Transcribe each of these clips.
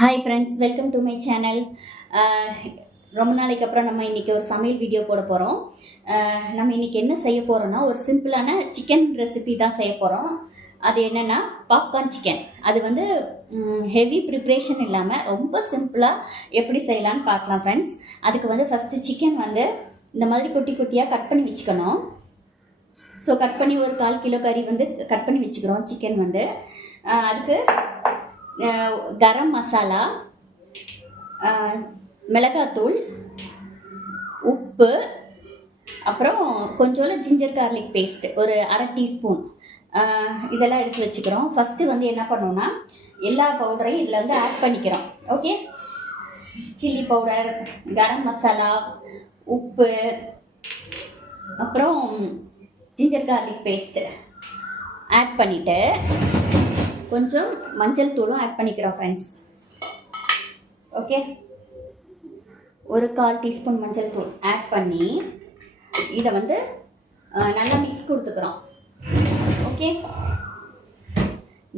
Hi friends, welcome to my channel. ரொம்ப நாளைக்கு அப்புறம் நம்ம இன்றைக்கி ஒரு சமையல் வீடியோ போட போகிறோம். நம்ம இன்றைக்கி என்ன செய்ய போகிறோன்னா, ஒரு சிம்பிளான சிக்கன் ரெசிபி தான் செய்ய போகிறோம். அது என்னென்னா பாப்கார்ன் சிக்கன். அது வந்து ஹெவி ப்ரிப்ரேஷன் இல்லாமல் ரொம்ப சிம்பிளாக எப்படி செய்யலான்னு பார்க்கலாம் ஃப்ரெண்ட்ஸ். அதுக்கு வந்து ஃபஸ்ட்டு சிக்கன் வந்து இந்த மாதிரி குட்டி குட்டியாக கட் பண்ணி வச்சுக்கணும். ஸோ கட் பண்ணி ஒரு 1/4 கிலோ கறி வந்து கட் பண்ணி வச்சுக்கிறோம். சிக்கன் வந்து அதுக்கு கரம் மசாலா, மிளகாத்தூள், உப்பு, அப்புறம் கொஞ்சோண்டு ஜிஞ்சர் கார்லிக் பேஸ்ட் ஒரு 1/2 டீஸ்பூன் இதெல்லாம் எடுத்து வச்சுக்கிறோம். ஃபஸ்ட்டு வந்து என்ன பண்ணோன்னா, எல்லா பவுடரையும் இதில் வந்து ஆட் பண்ணிக்கிறோம். Okay, chilli powder, garam masala, உப்பு, அப்புறம் ஜிஞ்சர் கார்லிக் பேஸ்ட்டு ஆட் பண்ணிவிட்டு கொஞ்சம் மஞ்சள் தூளும் ஆட் பண்ணிக்கிறோம் ஃப்ரெண்ட்ஸ். ஓகே, ஒரு 1/4 டீஸ்பூன் மஞ்சள் தூள் ஆட் பண்ணி இதை வந்து நல்லா மிக்ஸ் கொடுத்துக்கிறோம். ஓகே,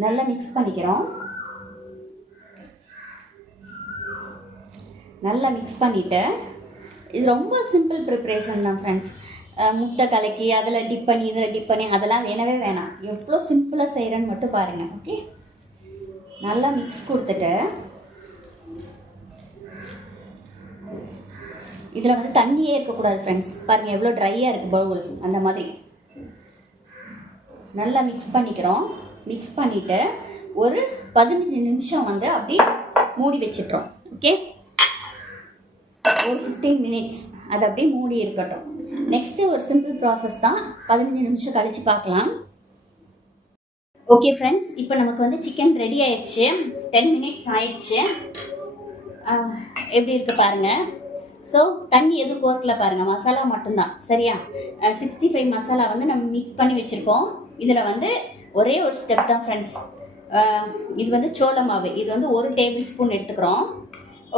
நல்லா மிக்ஸ் பண்ணிக்கிறோம். நல்லா மிக்ஸ் பண்ணிவிட்டு இது ரொம்ப சிம்பிள் ப்ரிப்ரேஷன் தான் ஃப்ரெண்ட்ஸ். முட்டை கலக்கி அதில் டிப் பண்ணி இதில் டிப் பண்ணி அதெல்லாம் வேணவே வேணாம். எவ்வளோ சிம்பிளாக செய்கிறேன்னு மட்டும் பாருங்கள். ஓகே, நல்லா மிக்ஸ் கொடுத்துட்டு இதில் வந்து தண்ணியே இருக்கக்கூடாது ஃப்ரெண்ட்ஸ். பாருங்கள் எவ்வளோ ட்ரையாக இருக்குது பவுல், அந்த மாதிரி நல்லா மிக்ஸ் பண்ணிக்கிறோம். மிக்ஸ் பண்ணிவிட்டு ஒரு 15 நிமிஷம் வந்து அப்படி மூடி வச்சிட்றோம். ஓகே, ஒரு 15 மினிட்ஸ் அது அப்படியே மூடி இருக்கட்டும். நெக்ஸ்ட்டு ஒரு சிம்பிள் ப்ராசஸ் தான். 15 நிமிஷம் கழித்து பார்க்கலாம். ஓகே ஃப்ரெண்ட்ஸ், இப்போ நமக்கு வந்து சிக்கன் ரெடி ஆயிடுச்சு. 10 மினிட்ஸ் ஆயிடுச்சு. எப்படி இருக்குது பாருங்கள். ஸோ தண்ணி எதுவும் கோர்க்கல பாருங்கள், மசாலா மட்டும்தான். சரியா, 65 மசாலா வந்து நம்ம மிக்ஸ் பண்ணி வச்சுருக்கோம். இதில் வந்து ஒரே ஒரு ஸ்டெப் தான் ஃப்ரெண்ட்ஸ். இது வந்து சோள மாவு. இது வந்து 1 டேபிள் ஸ்பூன் எடுத்துக்கிறோம்.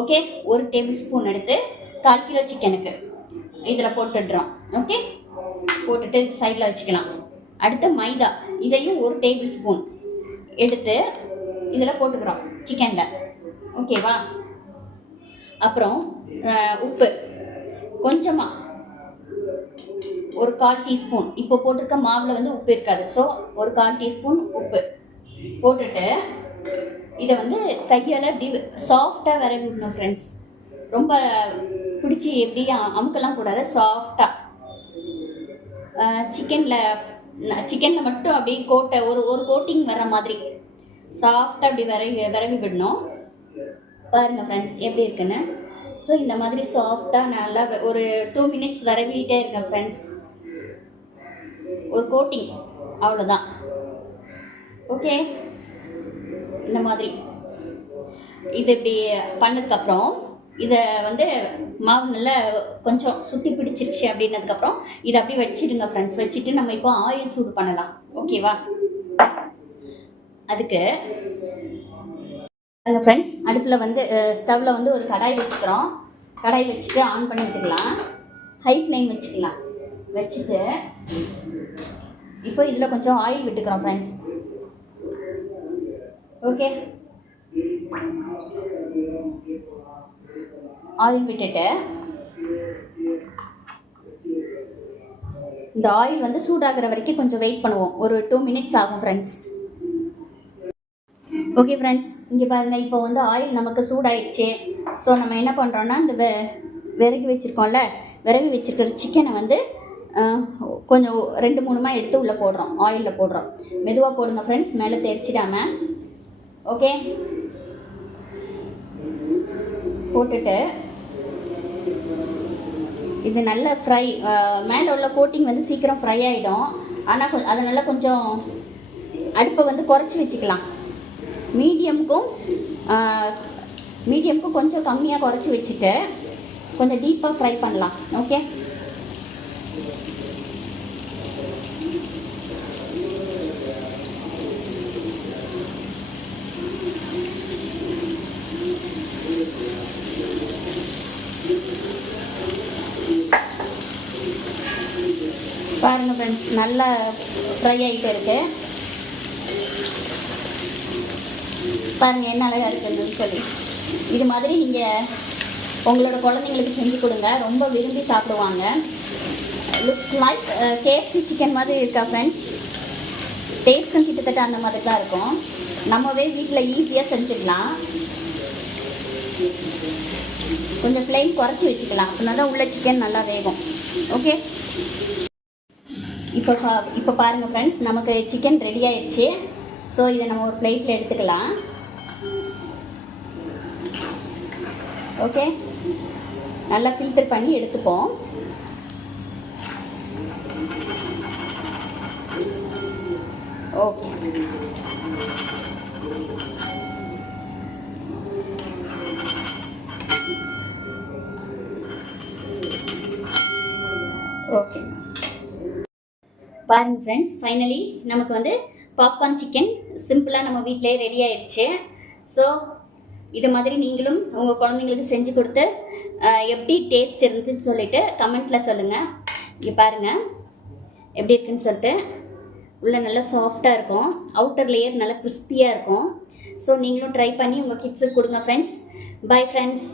ஓகே, 1 டேபிள் ஸ்பூன் எடுத்து 1/4 கிலோ சிக்கனுக்கு இதில் போட்டுடுறோம். ஓகே, போட்டுட்டு சைடில் வச்சுக்கலாம். அடுத்து மைதா, இதையும் 1 டேபிள் ஸ்பூன் எடுத்து இதில் போட்டுக்கிறோம் சிக்கனில். ஓகேவா, அப்புறம் உப்பு கொஞ்சமாக ஒரு 1/4 டீஸ்பூன். இப்போ போட்டிருக்க மாவில் வந்து உப்பு இருக்காது. ஸோ ஒரு 1/4 டீஸ்பூன் உப்பு போட்டுட்டு இதை வந்து கையால் இப்படி சாஃப்டாக விரவி விடணும் ஃப்ரெண்ட்ஸ். ரொம்ப பிடிச்சி எப்படி அமுக்கெல்லாம் கூடாது. சாஃப்டாக சிக்கனில் மட்டும் அப்படியே ஒரு கோட்டிங் வர மாதிரி சாஃப்டாக அப்படி விரவி விடணும். பாருங்கள் ஃப்ரெண்ட்ஸ் எப்படி இருக்குன்னு. ஸோ இந்த மாதிரி சாஃப்டாக நல்லா ஒரு 2 மினிட்ஸ் விரவிட்டே இருக்கேன் ஃப்ரெண்ட்ஸ். ஒரு கோட்டிங், அவ்வளோதான். ஓகே, இந்த மாதிரி இது இப்படி பண்ணதுக்கப்புறம் இதை வந்து மாவு நல்லா கொஞ்சம் சுற்றி பிடிச்சிருச்சு. அப்படின்னதுக்கப்புறம் இதை அப்படியே வச்சுடுங்க ஃப்ரெண்ட்ஸ். வச்சுட்டு நம்ம இப்போ ஆயில் சூடு பண்ணலாம். ஓகேவா, அதுக்கு ஃப்ரெண்ட்ஸ் அடுப்பில் வந்து ஸ்டவ்வில் வந்து ஒரு கடாய் வச்சுக்கிறோம். கடாய் வச்சுட்டு ஆன் பண்ணி விட்டுக்கலாம். ஹை ஃப்ளேம் வச்சுக்கலாம். வச்சுட்டு இப்போ இதில் கொஞ்சம் ஆயில் விட்டுக்கிறோம் ஃப்ரெண்ட்ஸ். ஓகே, ஆயில் விட்டுட்டு இந்த ஆயில் வந்து சூடாகிற வரைக்கும் கொஞ்சம் வெயிட் பண்ணுவோம். ஒரு 2 மினிட்ஸ் ஆகும் ஃப்ரெண்ட்ஸ். ஓகே ஃப்ரெண்ட்ஸ், இங்கே பாருங்கள், இப்போ வந்து ஆயில் நமக்கு சூடாயிடுச்சு. ஸோ நம்ம என்ன பண்ணுறோன்னா, இந்த விறகு வச்சுருக்கோம்ல, விறகு வச்சுருக்கிற சிக்கனை வந்து கொஞ்சம் 2-3 எடுத்து உள்ளே போடுறோம். ஆயிலில் போடுறோம். மெதுவாக போடுங்க ஃப்ரெண்ட்ஸ், மேலே தெரிச்சிடாமல். ஓகே, போட்டுட்டு இது நல்ல ஃப்ரை, மேலே உள்ள கோட்டிங் வந்து சீக்கிரம் ஃப்ரை ஆகிடும். ஆனால் அதனால் கொஞ்சம் அடுப்பை வந்து குறைச்சி வச்சுக்கலாம். மீடியமுக்கும் கொஞ்சம் கம்மியாக குறைச்சி வச்சுட்டு கொஞ்சம் டீப்பாக ஃப்ரை பண்ணலாம். ஓகே, பாருங்கள் ஃப்ரெண்ட்ஸ், நல்லா ஃப்ரை ஆகிட்டு இருக்குது. பாருங்கள் என்ன அழகாக இருக்குதுன்னு சொல்லி. இது மாதிரி நீங்கள் உங்களோட குழந்தைங்களுக்கு செஞ்சு கொடுங்க, ரொம்ப விரும்பி சாப்பிடுவாங்க. லுக்ஸ் லைக் கேஎஃப்சி சிக்கன் மாதிரி இருக்கா ஃப்ரெண்ட்ஸ். டேஸ்ட்டும் கிட்டத்தட்ட அந்த மாதிரி தான் இருக்கும். நம்மவே வீட்டில் ஈஸியாக செஞ்சுக்கலாம். கொஞ்சம் ஃப்ளேம் குறைச்சி வச்சுக்கலாம், அப்படின்னா தான் உள்ள சிக்கன் நல்லா வேகும். ஓகே, இப்போ பாருங்கள் ஃப்ரெண்ட்ஸ், நமக்கு சிக்கன் ரெடி ஆயிடுச்சு. ஸோ இதை நம்ம ஒரு பிளேட்டில் எடுத்துக்கலாம். ஓகே, நல்லா ஃபில்டர் பண்ணி எடுத்துப்போம். ஓகே, ஓகே பாருங்கள் ஃப்ரெண்ட்ஸ், ஃபைனலி நமக்கு வந்து பாப்கார்ன் சிக்கன் சிம்பிளாக நம்ம வீட்டிலே ரெடி ஆயிடுச்சு. ஸோ இது மாதிரி நீங்களும் உங்கள் குழந்தைங்களுக்கு செஞ்சு கொடுத்து எப்படி டேஸ்ட் இருந்துச்சுன்னு சொல்லிட்டு கமெண்ட்டில் சொல்லுங்கள். இங்கே பாருங்கள் எப்படி இருக்குன்னு சொல்லிட்டு. உள்ளே நல்லா சாஃப்டாக இருக்கும், அவுட்டர் லேயர் நல்லா கிறிஸ்பியாக இருக்கும். ஸோ நீங்களும் ட்ரை பண்ணி உங்கள் கிட்ஸுக்கு கொடுங்க ஃப்ரெண்ட்ஸ். Bye friends.